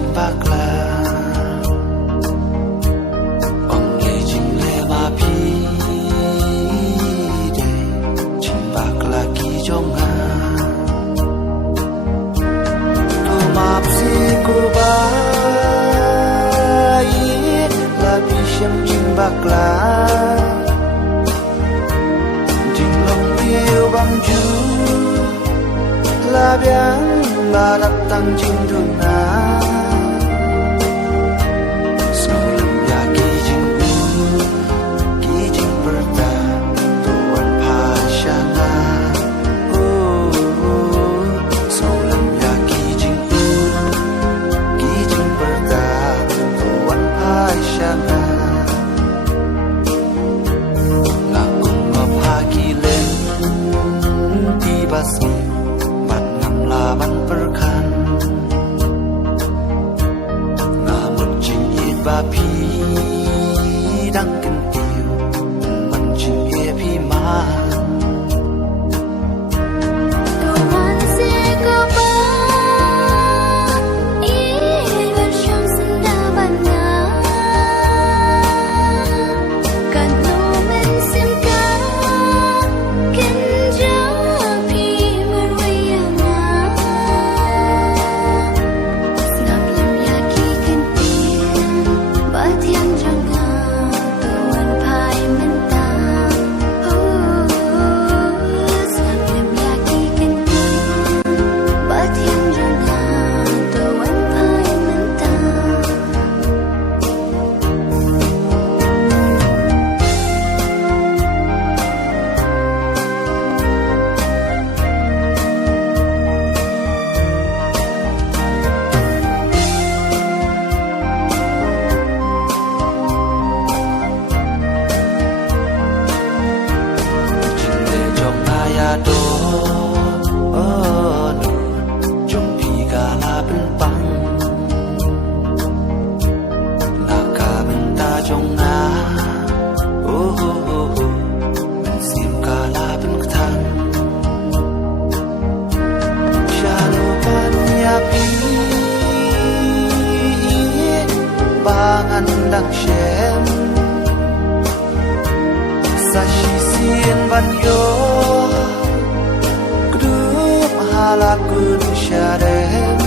jing bakla ong ye jing le ma pi de jing bakla ki jong ha tu ma psi ku ba la pi shem jing bakla jing long yêu bang ju la biang ba datang jing du na semalam ya ki jing u ki jing berda tuan pasana semalam ya ki jing u ki jing berda tuan pasana ngaku ngapaki len tibas ban perkan namun jing it ba pi dang ken tiu man jing e pi ma Đăng xem sa shi sien ban yo grup halakun syarem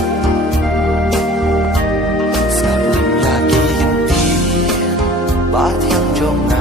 semalam ya ki yin ba thiang jong